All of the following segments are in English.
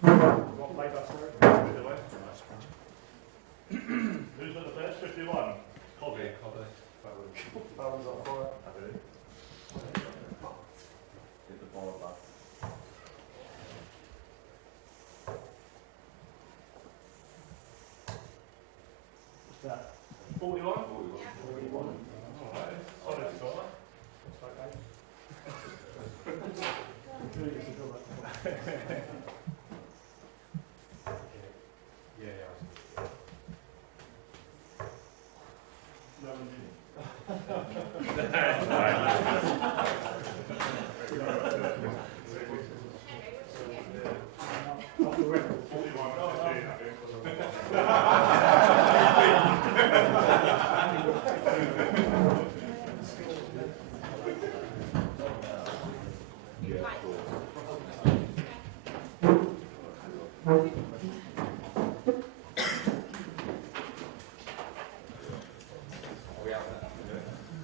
What play that, sorry? Who's at the first? 51? Cobby. Barron's on fire. I do. Get the ball back. What's that? 41? 41. Alright. Solid score.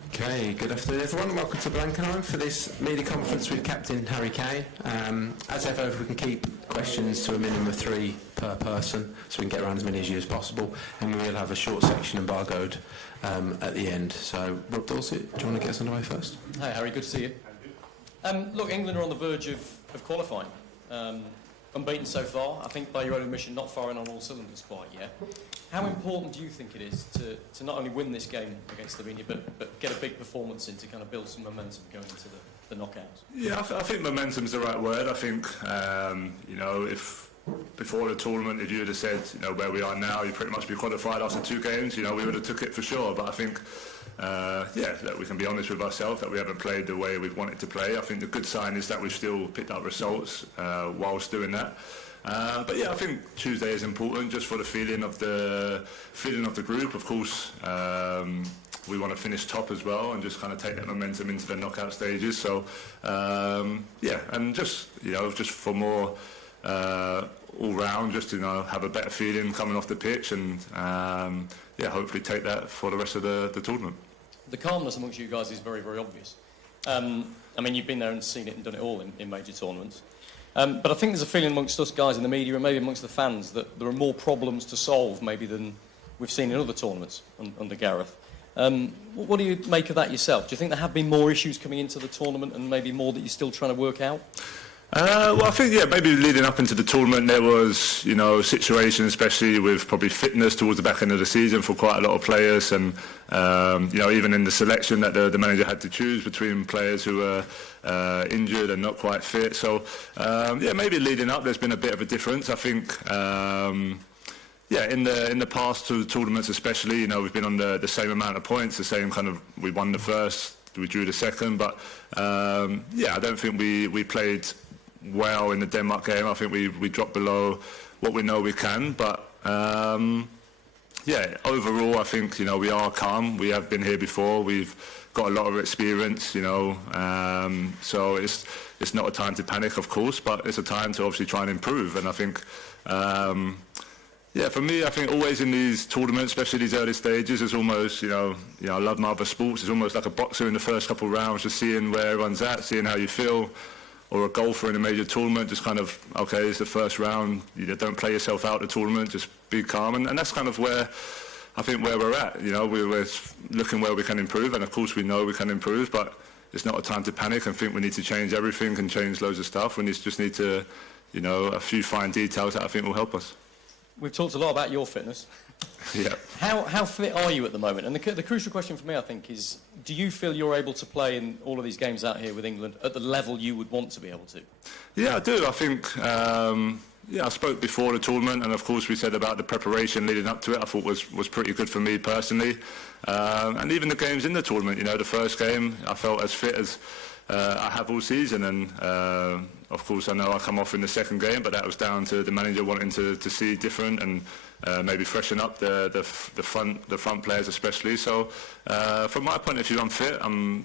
Okay, good afternoon everyone. Welcome to Blankenhain for this media conference with Captain Harry Kane. As ever, if we can keep questions to a minimum of 3 per person, so we can get around as many as you as possible, and we will have a short section embargoed at the end. So, Rob Dorset, do you want to get us underway first? Hi Harry, good to see you. Look, England are on the verge of qualifying. Unbeaten so far, I think by your own admission, not firing on all cylinders quite yet. How important do you think it is to not only win this game against Slovenia, but get a big performance in to kind of build some momentum going into the knockouts? Yeah, I think momentum's the right word. I think, if before the tournament, if you would have said, where we are now, you pretty much be qualified after 2 games, we would have took it for sure. But I think, that we can be honest with ourselves that we haven't played the way we've wanted to play. I think the good sign is that we've still picked up results whilst doing that. But yeah, I think Tuesday is important just for the feeling of the group. Of course, we want to finish top as well and just kind of take that momentum into the knockout stages. So and just for more all round, just to have a better feeling coming off the pitch and hopefully take that for the rest of the tournament. The calmness amongst you guys is very, very obvious. You've been there and seen it and done it all in major tournaments. But I think there's a feeling amongst us guys in the media and maybe amongst the fans that there are more problems to solve maybe than we've seen in other tournaments under Gareth. What do you make of that yourself? Do you think there have been more issues coming into the tournament and maybe more that you're still trying to work out? Well, I think, maybe leading up into the tournament there was, situations, especially with probably fitness towards the back end of the season for quite a lot of players and, even in the selection that the manager had to choose between players who were injured and not quite fit. So, maybe leading up there's been a bit of a difference. I think, in the past 2 tournaments especially, we've been on the same amount of points, the same kind of, we won the first, we drew the second, but, I don't think we played well in the Denmark game. I think we dropped below what we know we can, but overall I think we are calm. We have been here before. We've got a lot of experience, so it's not a time to panic, of course, but it's a time to obviously try and improve. And I think for me, I think always in these tournaments, especially these early stages, it's almost, I love my other sports. It's almost like a boxer in the first couple of rounds, just seeing where everyone's at, seeing how you feel. Or a golfer in a major tournament, just kind of, okay, it's the first round, don't play yourself out the tournament, just be calm. And that's kind of where, I think, where we're at. We're looking where we can improve, and of course we know we can improve, but it's not a time to panic and think we need to change everything and change loads of stuff. We just need to, a few fine details that I think will help us. We've talked a lot about your fitness. Yeah. How fit are you at the moment? And the crucial question for me, I think, is do you feel you're able to play in all of these games out here with England at the level you would want to be able to? Yeah, I do. I think, I spoke before the tournament, and of course we said about the preparation leading up to it, I thought was pretty good for me personally. And even the games in the tournament, the first game, I felt as fit as I have all season, and of course I know I come off in the second game, but that was down to the manager wanting to see different and maybe freshen up the front players especially. So from my point of view, I'm fit. I'm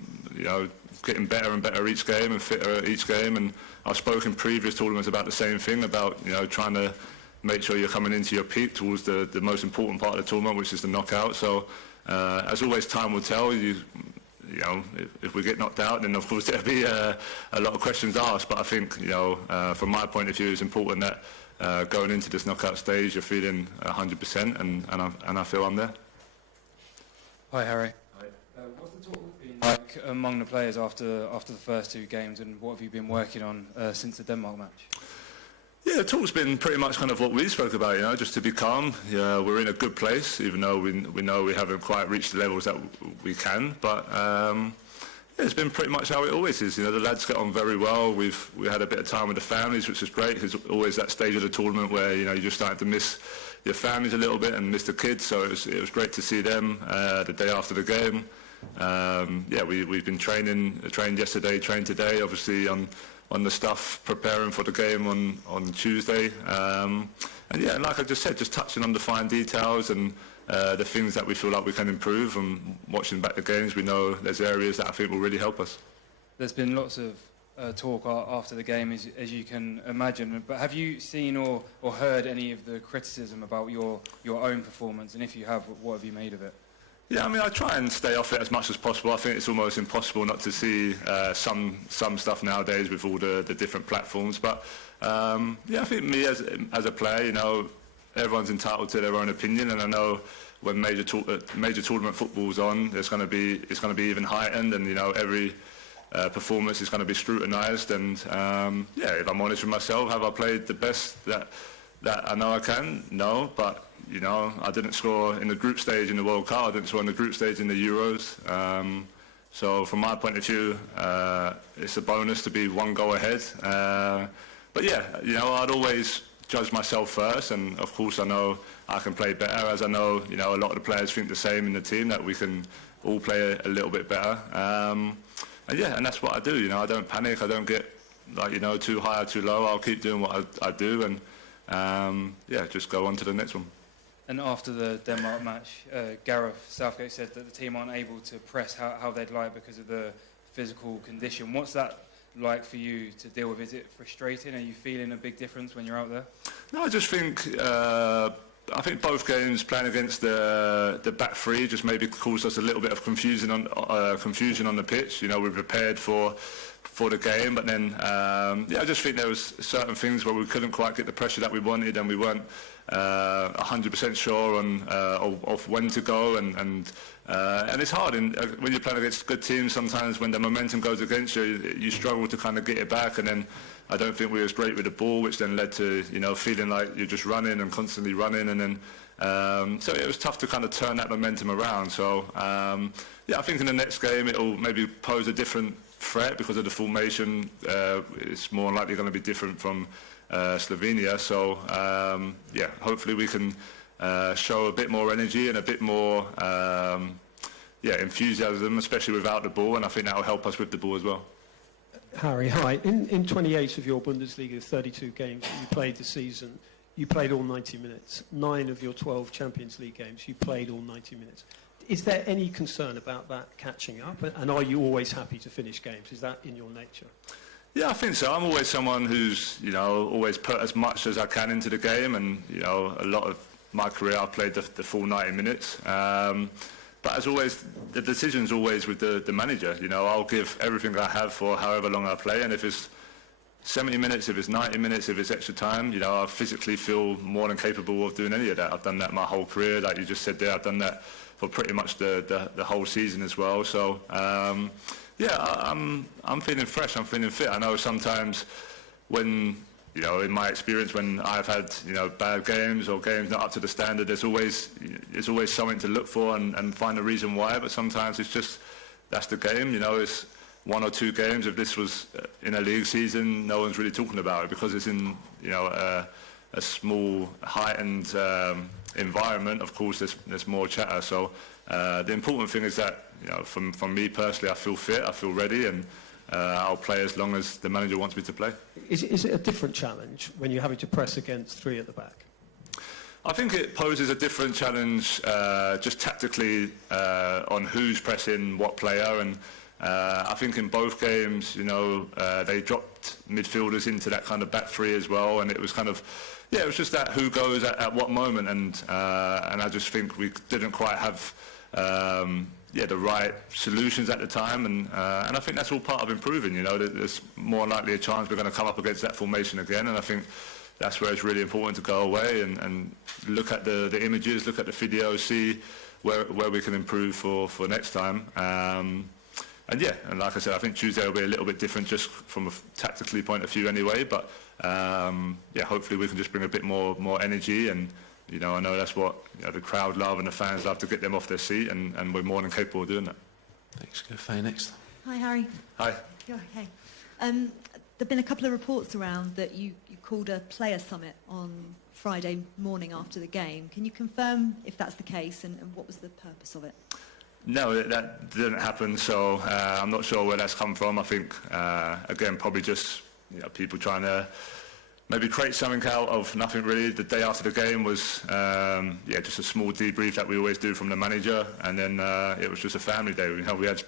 getting better and better each game and fitter each game. And I've spoken in previous tournaments about the same thing, about trying to make sure you're coming into your peak towards the most important part of the tournament, which is the knockout. So as always, time will tell. if we get knocked out, then of course there'll be a lot of questions asked. But I think, from my point of view, it's important that going into this knockout stage, you're feeling 100%, and I feel I'm there. Hi, Harry. What's the talk been like among the players after the first two games, and what have you been working on since the Denmark match? Yeah, the talk's been pretty much kind of what we spoke about, just to be calm. We're in a good place, even though we know we haven't quite reached the levels that we can. But it's been pretty much how it always is. The lads get on very well. We had a bit of time with the families, which is great. There's always that stage of the tournament where you're just starting to miss your families a little bit and miss the kids. So it was great to see them the day after the game. We've been trained yesterday, trained today, obviously on the stuff preparing for the game on Tuesday. And like I just said, just touching on the fine details and the things that we feel like we can improve. And watching back the games, we know there's areas that I think will really help us. There's been lots of talk after the game, as you can imagine, but have you seen or heard any of the criticism about your own performance, and if you have, what have you made of it? Yeah, I try and stay off it as much as possible. I think it's almost impossible not to see some stuff nowadays with all the different platforms, but I think me as a player, everyone's entitled to their own opinion, and I know when major tournament football's on, it's going to be even heightened, and every performance is going to be scrutinised. And if I'm honest with myself, have I played the best that I know I can? No, but I didn't score in the group stage in the World Cup. I didn't score in the group stage in the Euros. So from my point of view, it's a bonus to be one goal ahead. But I'd always judge myself first, and of course I know I can play better, as I know a lot of the players think the same in the team, that we can all play a little bit better. And that's what I do. I don't panic. I don't get too high or too low. I'll keep doing what I do, and just go on to the next one. And after the Denmark match, Gareth Southgate said that the team aren't able to press how they'd like because of the physical condition. What's that like for you to deal with? Is it frustrating? Are you feeling a big difference when you're out there? No, I just think I think both games playing against the back three just maybe caused us a little bit of confusion on the pitch. We prepared for the game, but then I just think there was certain things where we couldn't quite get the pressure that we wanted, and we weren't 100% sure on of when to go, and it's hard when you're playing against good teams. Sometimes when the momentum goes against you, you struggle to kind of get it back, and then I don't think we was great with the ball, which then led to feeling like you're just running and constantly running, and then so it was tough to kind of turn that momentum around. So I think in the next game it'll maybe pose a different threat because of the formation. It's more likely going to be different from Slovenia. So hopefully we can show a bit more energy and a bit more enthusiasm, especially without the ball, and I think that will help us with the ball as well. Harry, hi. In 28 of your Bundesliga 32 games that you played this season, you played all 90 minutes. 9 of your 12 Champions League games, you played all 90 minutes. Is there any concern about that catching up? And are you always happy to finish games? Is that in your nature? Yeah, I think so. I'm always someone who's, always put as much as I can into the game, and, a lot of my career I've played the full 90 minutes. But as always, the decision's always with the manager. I'll give everything I have for however long I play, and if it's 70 minutes, if it's 90 minutes, if it's extra time, I physically feel more than capable of doing any of that. I've done that my whole career, like you just said there. I've done that for pretty much the whole season as well. So, I'm feeling fresh, I'm feeling fit. I know sometimes when, in my experience, when I've had, bad games or games not up to the standard, there's always something to look for and find a reason why. But sometimes it's just, that's the game. It's 1 or 2 games. If this was in a league season, no one's really talking about it because it's in, a small, heightened environment. Of course, there's more chatter. So the important thing is that, from me personally, I feel fit, I feel ready, and I'll play as long as the manager wants me to play. Is it a different challenge when you're having to press against 3 at the back? I think it poses a different challenge just tactically on who's pressing what player, and I think in both games, they dropped midfielders into that kind of back 3 as well, and it was kind of, it was just that who goes at what moment, and I just think we didn't quite have the right solutions at the time, and I think that's all part of improving. You know, there's more likely a chance we're going to come up against that formation again, and I think that's where it's really important to go away and look at the images, look at the video, see where we can improve for next time. And yeah, and like I said, I think Tuesday will be a little bit different just from a tactically point of view anyway, but yeah, hopefully we can just bring a bit more energy, and you know, I know that's what the crowd love and the fans love, to get them off their seat, and we're more than capable of doing that. Thanks. Go Faye next. Hi, Harry. Hi. You're okay. There've been a couple of reports around that you called a player summit on Friday morning after the game. Can you confirm if that's the case, and what was the purpose of it? No, that didn't happen, so I'm not sure where that's come from. I think, again, probably just people trying to maybe create something out of nothing really. The day after the game was just a small debrief that we always do from the manager, and then it was just a family day. You know, we had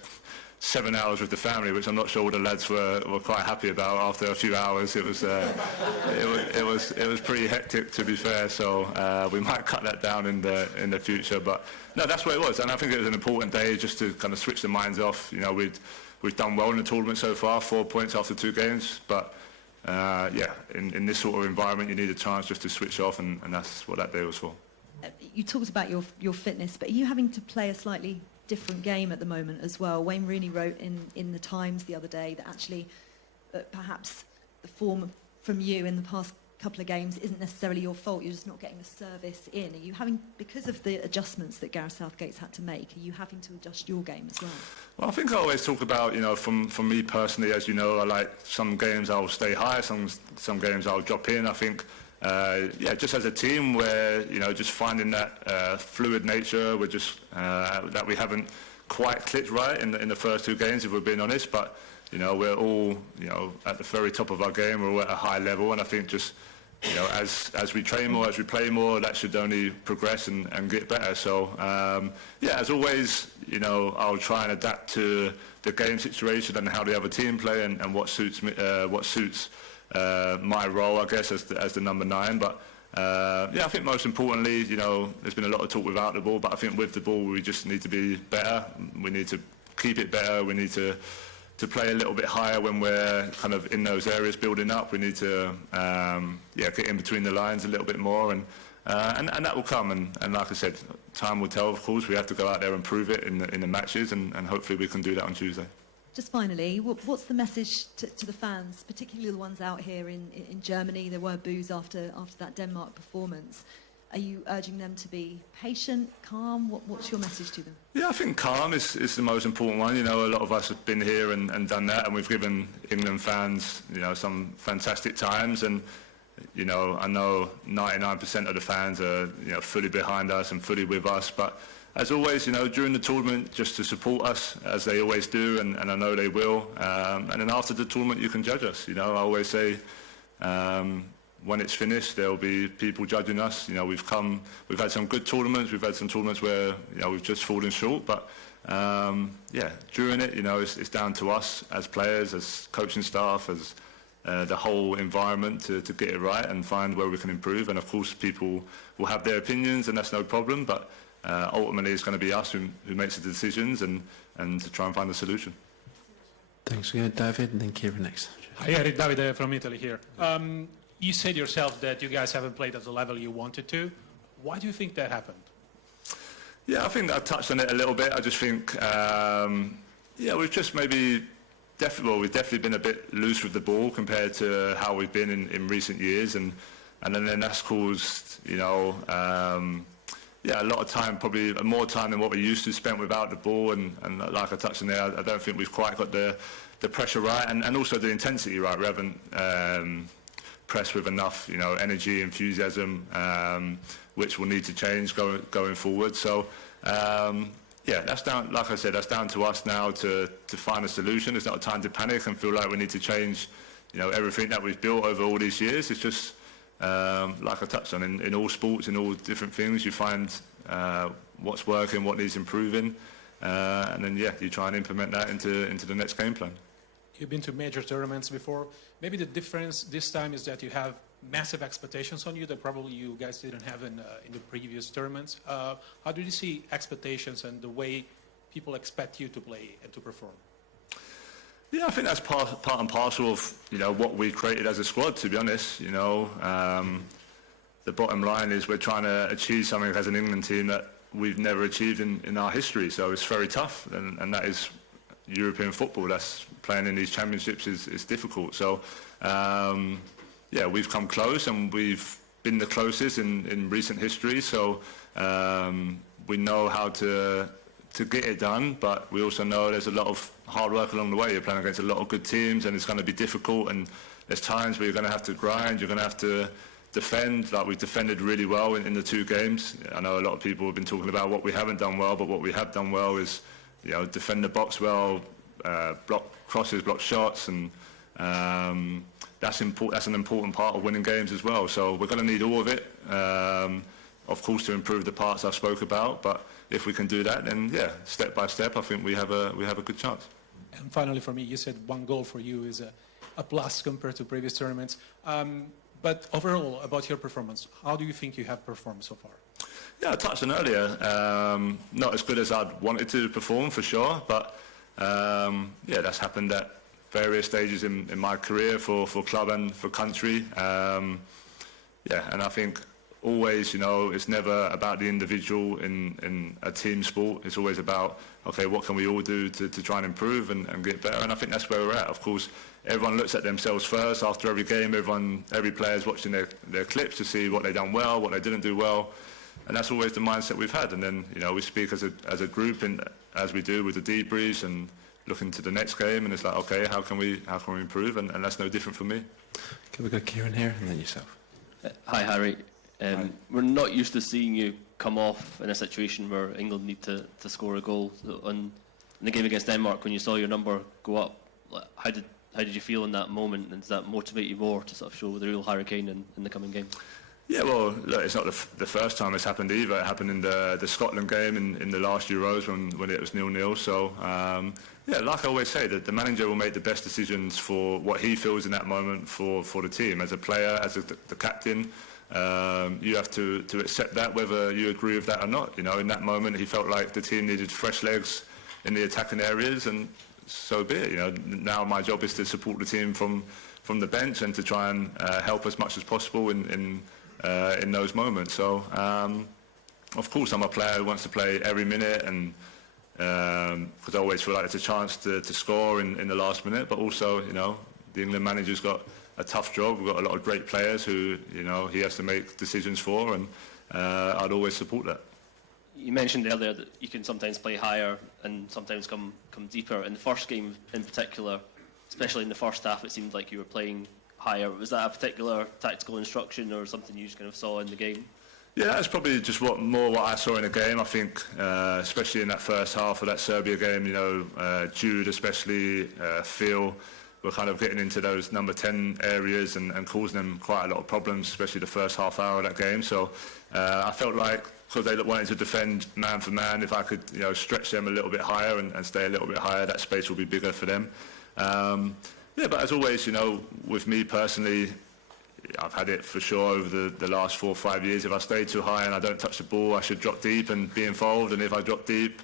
7 hours with the family, which I'm not sure all the lads were quite happy about. After a few hours, it was pretty hectic, to be fair. So we might cut that down in the future. But no, that's what it was, and I think it was an important day just to kind of switch the minds off. You know, we've done well in the tournament so far, 4 points after 2 games, but in this sort of environment, you need a chance just to switch off, and that's what that day was for. You talked about your fitness, but are you having to play a slightly different game at the moment as well? Wayne Rooney wrote in the Times the other day that actually perhaps the form from you in the past couple of games isn't necessarily your fault. You're just not getting the service in. Are you having, because of the adjustments that Gareth Southgate's had to make, are you having to adjust your game as well? Well, I think I always talk about, from me personally, as you know, I like some games I'll stay high, some games I'll drop in. I think just as a team, where just finding that fluid nature, we're just that we haven't quite clicked right in the first 2 games, if we're being honest. But we're all at the very top of our game. We're all at a high level, and I think just as we train more, as we play more, that should only progress and get better. So as always, I'll try and adapt to the game situation and how the other team play, and what suits me, what suits my role, I guess, as the number 9. But I think most importantly, there's been a lot of talk without the ball, but I think with the ball we just need to be better. We need to keep it better. We need to play a little bit higher when we're kind of in those areas building up. We need to get in between the lines a little bit more, and that will come. And like I said, time will tell. Of course, we have to go out there and prove it in the matches, and hopefully we can do that on Tuesday. Just finally, what's the message to the fans, particularly the ones out here in Germany? There were boos after that Denmark performance. Are you urging them to be patient, calm? What's your message to them? Yeah, I think calm is the most important one. A lot of us have been here and done that, and we've given England fans, some fantastic times. And, I know 99% of the fans are, fully behind us and fully with us. But as always, during the tournament, just to support us, as they always do, and I know they will. And then after the tournament, you can judge us. I always say, when it's finished, there'll be people judging us. We've had some good tournaments. We've had some tournaments where we've just fallen short. But during it, it's down to us as players, as coaching staff, as the whole environment to get it right and find where we can improve. And of course, people will have their opinions, and that's no problem. But ultimately, it's going to be us who makes the decisions and to try and find the solution. Thanks again, David, and then Kieran next. Hi, Eric, Davide from Italy here. You said yourself that you guys haven't played at the level you wanted to. Why do you think that happened? Yeah, I think I touched on it a little bit. I just think, we've just we've definitely been a bit loose with the ball compared to how we've been in recent years, and then that's caused, a lot of time, probably more time than what we used to spend without the ball, and like I touched on there, I don't think we've quite got the pressure right, and also the intensity right. We haven't pressed with enough, energy, enthusiasm, which will need to change going forward. So, that's down. Like I said, that's down to us now to find a solution. It's not a time to panic and feel like we need to change, everything that we've built over all these years. It's just, like I touched on, in all sports, in all different things, you find what's working, what needs improving, and then you try and implement that into the next game plan. You've been to major tournaments before. Maybe the difference this time is that you have massive expectations on you that probably you guys didn't have in the previous tournaments. How do you see expectations and the way people expect you to play and to perform? Yeah, I think that's part and parcel of, you know, what we created as a squad, to be honest. You know, the bottom line is we're trying to achieve something as an England team that we've never achieved in our history. So it's very tough, and that is European football. That's playing in these championships is difficult. So, yeah, we've come close, and we've been the closest in recent history. So we know how to get it done, but we also know there's a lot of hard work along the way. You're playing against a lot of good teams, and it's going to be difficult, and there's times where you're going to have to grind, you're going to have to defend. Like, we've defended really well in the 2 games. I know a lot of people have been talking about what we haven't done well, but what we have done well is, you know, defend the box well, block crosses, block shots, and that's an important part of winning games as well. So we're going to need all of it, of course, to improve the parts I spoke about, but if we can do that, then yeah, step by step, I think we have a good chance. And finally, for me, you said 1 goal for you is a plus compared to previous tournaments. But overall, about your performance, how do you think you have performed so far? Yeah, I touched on earlier. Not as good as I'd wanted to perform, for sure, but yeah, that's happened at various stages in my career for club and for country. Yeah, and I think always, you know, it's never about the individual in a team sport. It's always about, okay, what can we all do to try and improve and get better? And I think that's where we're at. Of course, everyone looks at themselves first after every game. Every player's watching their clips to see what they've done well, what they didn't do well. And that's always the mindset we've had. And then, you know, we speak as a group, and as we do with the debriefs and looking to the next game, and it's like, okay, how can we improve? And that's no different for me. Can we go Kieran here and then yourself? Hi, Harry. We're not used to seeing you come off in a situation where England need to score a goal. So in the game against Denmark, when you saw your number go up, how did you feel in that moment? And does that motivate you more to sort of show the real Harry Kane in the coming game? Yeah, well, look, it's not the first time it's happened either. It happened in the Scotland game in the last Euros when it was 0-0. So, yeah, like I always say, that the manager will make the best decisions for what he feels in that moment for the team. As a player, as the captain, you have to accept that, whether you agree with that or not. You know, in that moment, he felt like the team needed fresh legs in the attacking areas, and so be it. You know, now my job is to support the team from the bench and to try and help as much as possible in those moments. So, of course, I'm a player who wants to play every minute, and because I always feel like it's a chance to score in the last minute. But also, you know, the England manager's got a tough job. We've got a lot of great players who, you know, he has to make decisions for, and I'd always support that. You mentioned earlier that you can sometimes play higher and sometimes come deeper. In the first game in particular, especially in the first half, it seemed like you were playing higher. Was that a particular tactical instruction or something you just kind of saw in the game? Yeah, that's probably just what I saw in the game. I think, especially in that first half of that Serbia game, you know, Jude especially, Phil, were kind of getting into those number 10 areas and causing them quite a lot of problems, especially the first half hour of that game. So I felt like, because they wanted to defend man for man, if I could, you know, stretch them a little bit higher and stay a little bit higher, that space will be bigger for them. Yeah, but as always, you know, with me personally, I've had it for sure over the last 4 or 5 years. If I stay too high and I don't touch the ball, I should drop deep and be involved. And if I drop deep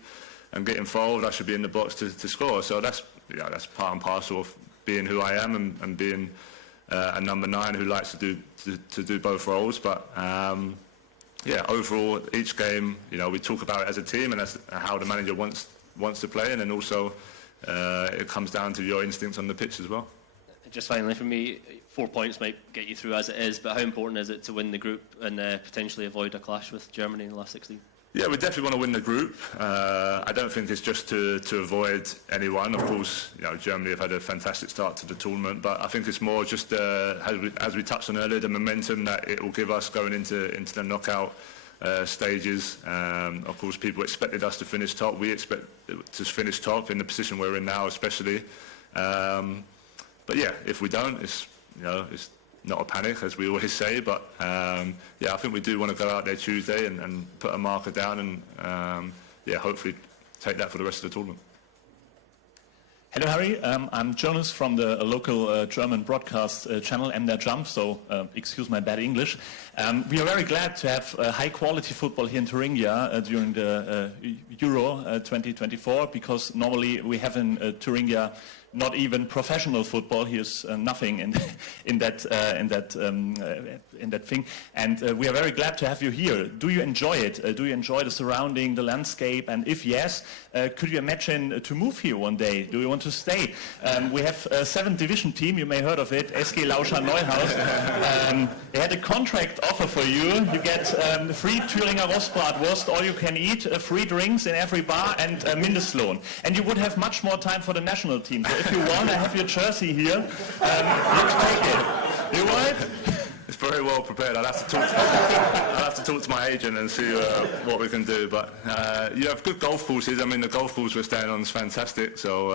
and get involved, I should be in the box to score. So that's part and parcel of being who I am and being a number 9 who likes to do both roles. But yeah, overall, each game, you know, we talk about it as a team, and that's how the manager wants to play, and then also it comes down to your instincts on the pitch as well. Just finally, for me, 4 points might get you through as it is, but how important is it to win the group and potentially avoid a clash with Germany in the last 16? Yeah, we definitely want to win the group. I don't think it's just to avoid anyone. Of course, you know, Germany have had a fantastic start to the tournament, but I think it's more just, as we touched on earlier, the momentum that it will give us going into the knockout stages. Of course, people expected us to finish top. We expect to finish top in the position we're in now, especially. But yeah, if we don't, it's not a panic, as we always say. But yeah, I think we do want to go out there Tuesday and put a marker down and yeah, hopefully take that for the rest of the tournament. Hello, Harry. I'm journalist from the local German broadcast channel, MDR Jump, so excuse my bad English. We are very glad to have high-quality football here in Thuringia during the Euro 2024, because normally we have in Thuringia not even professional football. Here's nothing in that thing, and we are very glad to have you here. Do you enjoy it? Do you enjoy the surrounding, the landscape? And if yes, could you imagine to move here one day? Do you want to stay? We have a 7th division team. You may heard of it, SG Lauscher Neuhaus. They had a contract offer for you. You get free Thüringer Rostbratwurst, all you can eat, free drinks in every bar, and Mindestlohn. And you would have much more time for the national team. So if you want, I have your jersey here. You take it. You want it? It's very well prepared. I'll have to talk to my agent and see what we can do. But you have good golf courses. I mean, the golf course we're staying on is fantastic. So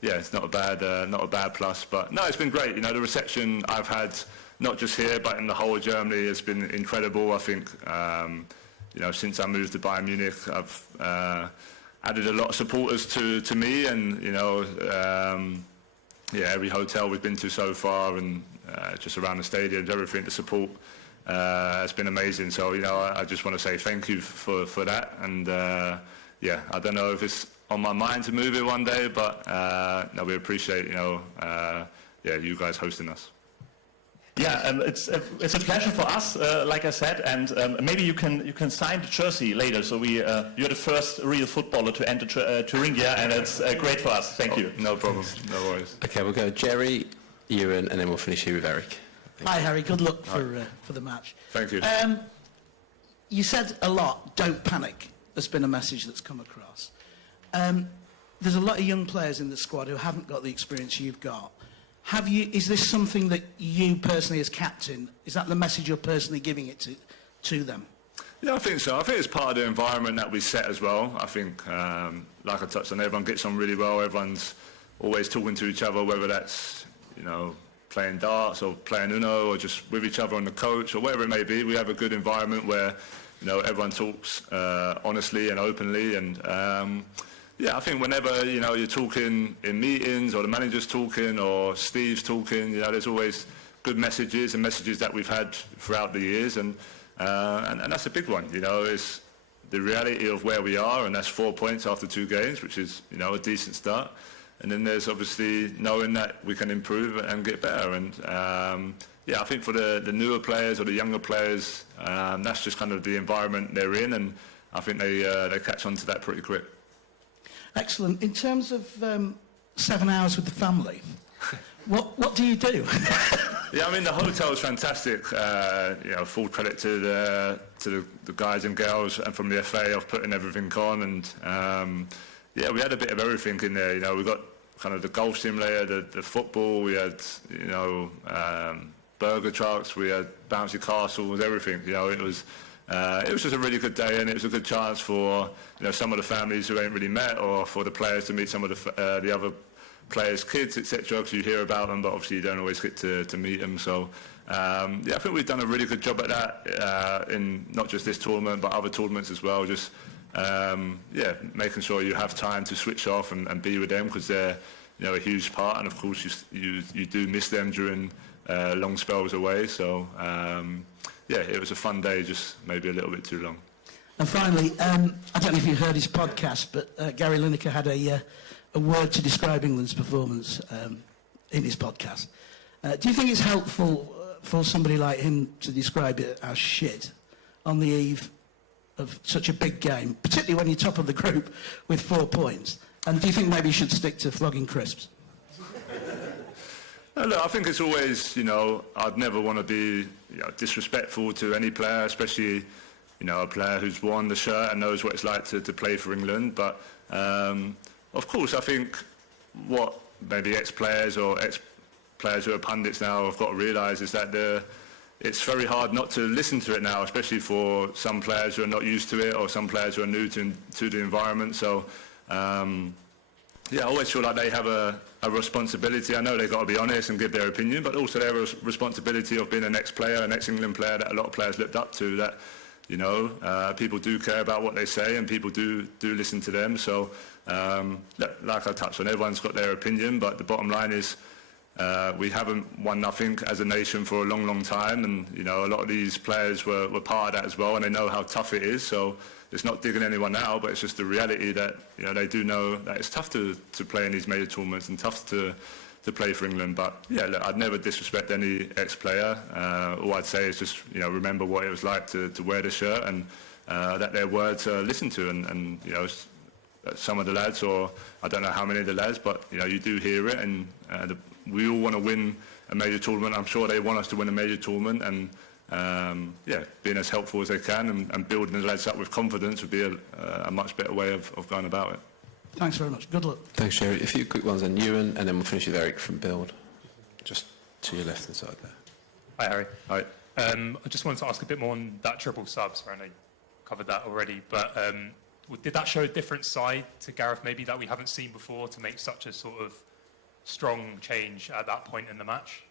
yeah, it's not a bad plus. But no, it's been great. You know, the reception I've had, not just here, but in the whole of Germany, has been incredible. I think you know, since I moved to Bayern Munich, I've added a lot of supporters to me, and you know, yeah, every hotel we've been to so far, and just around the stadiums, everything, the support has been amazing. So you know, I just want to say thank you for that, and yeah, I don't know if it's on my mind to move it one day, but no, we appreciate, you know, yeah, you guys hosting us. Yeah, it's a pleasure for us, like I said, and maybe you can sign the jersey later. So you're the first real footballer to enter Thuringia, and it's great for us. Thank you. No problem. No worries. Okay, we'll go Jerry, Ewan, and then we'll finish here with Eric. Hi, Harry. Good luck for the match. Thank you. You said a lot. Don't panic. Has been a message that's come across. There's a lot of young players in the squad who haven't got the experience you've got. Is this something that you personally as captain, is that the message you're personally giving it to them? Yeah, I think so. I think it's part of the environment that we set as well. I think, like I touched on, everyone gets on really well. Everyone's always talking to each other, whether that's, you know, playing darts or playing Uno or just with each other on the coach or whatever it may be. We have a good environment where, you know, everyone talks honestly and openly, and yeah, I think whenever, you know, you're talking in meetings or the manager's talking or Steve's talking, you know, there's always good messages and messages that we've had throughout the years, and that's a big one. You know, it's the reality of where we are, and that's 4 points after 2 games, which is, you know, a decent start. And then there's obviously knowing that we can improve and get better. And yeah, I think for the newer players or the younger players, that's just kind of the environment they're in, and I think they catch on to that pretty quick. Excellent. In terms of 7 hours with the family, what do you do? Yeah, I mean, the hotel is fantastic. You know, full credit to the guys and girls and from the FA of putting everything on, and yeah, we had a bit of everything in there. You know, we got kind of the golf simulator, the football. We had, you know, burger trucks. We had bouncy castles. Everything. You know, it was just a really good day, and it was a good chance for, you know, some of the families who ain't really met, or for the players to meet some of the other players' kids, etc. Because you hear about them, but obviously you don't always get to meet them. So yeah, I think we've done a really good job at that in not just this tournament, but other tournaments as well. Just yeah, making sure you have time to switch off and be with them, because they're, you know, a huge part, and of course you do miss them during long spells away. So yeah, it was a fun day, just maybe a little bit too long. And finally, I don't know if you heard his podcast, but Gary Lineker had a word to describe England's performance in his podcast. Do you think it's helpful for somebody like him to describe it as shit on the eve of such a big game, particularly when you're top of the group with 4 points? And do you think maybe you should stick to flogging crisps? No, look, I think it's always, you know, I'd never want to be, you know, disrespectful to any player, especially, you know, a player who's worn the shirt and knows what it's like to play for England. But of course, I think what maybe ex-players or ex-players who are pundits now have got to realise is that it's very hard not to listen to it now, especially for some players who are not used to it, or some players who are new to the environment. So yeah, I always feel like they have a responsibility. I know they've got to be honest and give their opinion, but also they have a responsibility of being an ex-player, an ex-England player that a lot of players looked up to, that people do care about what they say, and people do listen to them. So, like I touched on, everyone's got their opinion, but the bottom line is we haven't won nothing as a nation for a long, long time, and a lot of these players were part of that as well, and they know how tough it is. So it's not digging anyone out, but it's just the reality that they do know that it's tough to play in these major tournaments and tough to play for England. But yeah, look, I'd never disrespect any ex-player. All I'd say is just remember what it was like to wear the shirt, and that their words are listened to, and some of the lads, or I don't know how many of the lads, but you do hear it, and we all want to win a major tournament. I'm sure they want us to win a major tournament, and being as helpful as they can and building the lads up with confidence would be a much better way of going about it. Thanks very much. Good luck. Thanks, Jerry. A few quick ones on Ewan, and then we'll finish with Eric from Build. Just to your left-hand side there. Hi, Harry. Hi. I just wanted to ask a bit more on that triple sub. Sorry, I know you covered that already, but did that show a different side to Gareth maybe that we haven't seen before to make such a sort of strong change at that point in the match?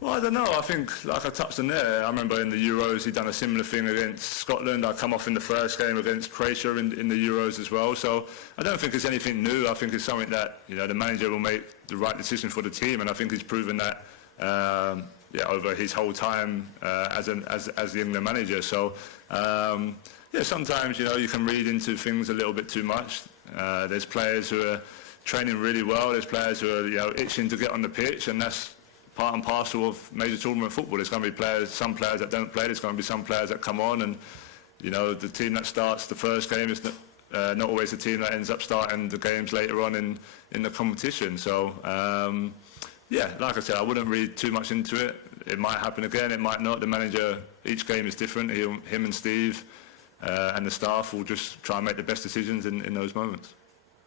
Well, I don't know. I think, like I touched on there, I remember in the Euros he'd done a similar thing against Scotland. I come off in the first game against Croatia in the Euros as well. So I don't think it's anything new. I think it's something that the manager will make the right decision for the team, and I think he's proven that over his whole time as the England manager. So sometimes you can read into things a little bit too much. There's players who are training really well. There's players who are itching to get on the pitch, and that's part and parcel of major tournament football. There's going to be some players that don't play. There's going to be some players that come on, and the team that starts the first game is not always the team that ends up starting the games later on in the competition. So like I said, I wouldn't read too much into it. It might happen again, it might not. The manager, each game is different. Him and Steve and the staff will just try and make the best decisions in those moments.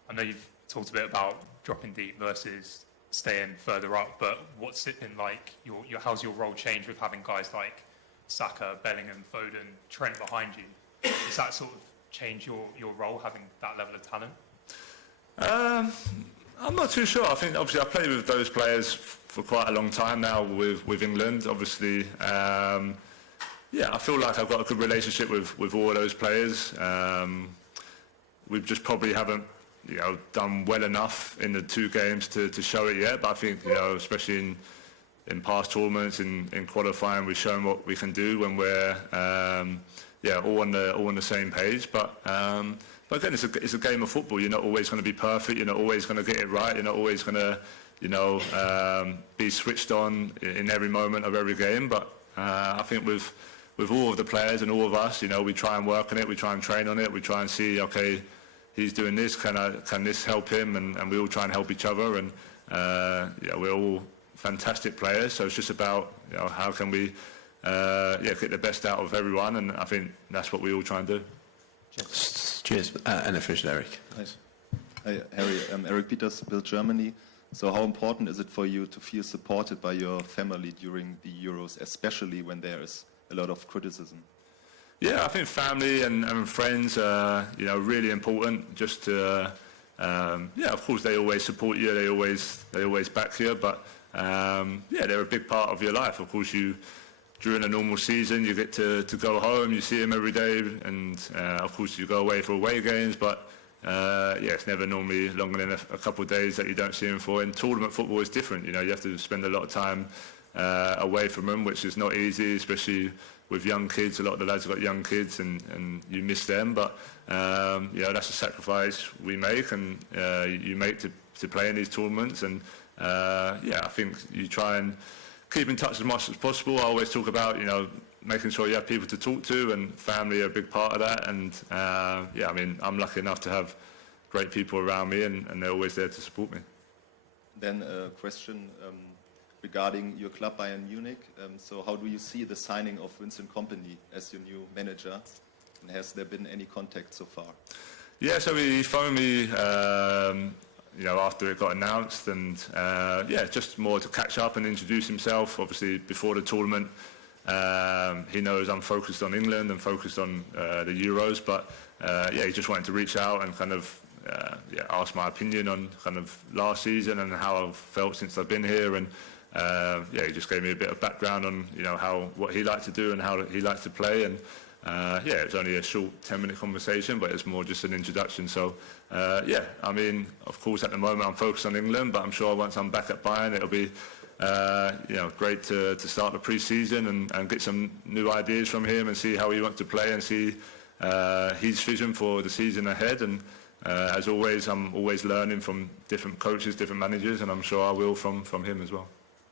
I know you've talked a bit about dropping deep versus staying further up, but what's it been like? How's your role changed with having guys like Saka, Bellingham, Foden, Trent behind you? Does that sort of change your role, having that level of talent? I'm not too sure. I think obviously I've played with those players for quite a long time now with England. Obviously, I feel like I've got a good relationship with all of those players. We just probably haven't done well enough in the two games to show it yet, but I think especially in past tournaments, in qualifying, we've shown what we can do when we're all on the same page. But again, it's a game of football. You're not always going to be perfect. You're not always going to get it right. You're not always going to be switched on in every moment of every game. But I think with all of the players and all of us, we try and work on it. We try and train on it. We try and see, okay, he's doing this, can this help him? And we all try and help each other, and we're all fantastic players, so it's just about how can we get the best out of everyone, and I think that's what we all try and do. Cheers. And a finish, Eric. Nice. Hi, Harry. Eric Peters, Build Germany. So how important is it for you to feel supported by your family during the Euros, especially when there is a lot of criticism? Yeah, I think family and friends are, really important. Just to, of course, they always support you. They always back you. But they're a big part of your life. Of course, during a normal season, you get to go home. You see them every day, and of course, you go away for away games. But it's never normally longer than a couple of days that you don't see them for. And tournament football is different. You have to spend a lot of time away from them, which is not easy, especially with young kids. A lot of the lads have got young kids, and you miss them. But that's a sacrifice we make, and you make to play in these tournaments. And I think you try and keep in touch as much as possible. I always talk about making sure you have people to talk to, and family are a big part of that. And I'm lucky enough to have great people around me, and they're always there to support me. Then a question regarding your club, Bayern Munich. So how do you see the signing of Vincent Kompany as your new manager? And has there been any contact so far? Yeah, so he phoned me, after it got announced, and just more to catch up and introduce himself. Obviously, before the tournament, he knows I'm focused on England and focused on the Euros, but he just wanted to reach out and kind of ask my opinion on kind of last season and how I've felt since I've been here, and he just gave me a bit of background on what he likes to do and how he likes to play, and yeah, it was only a short 10-minute conversation, but it's more just an introduction. So, yeah, I mean, of course, at the moment I'm focused on England, but I'm sure once I'm back at Bayern, it'll be, you know, great to start the pre-season and get some new ideas from him and see how he wants to play and see his vision for the season ahead. And as always, I'm always learning from different coaches, different managers, and I'm sure I will from him as well.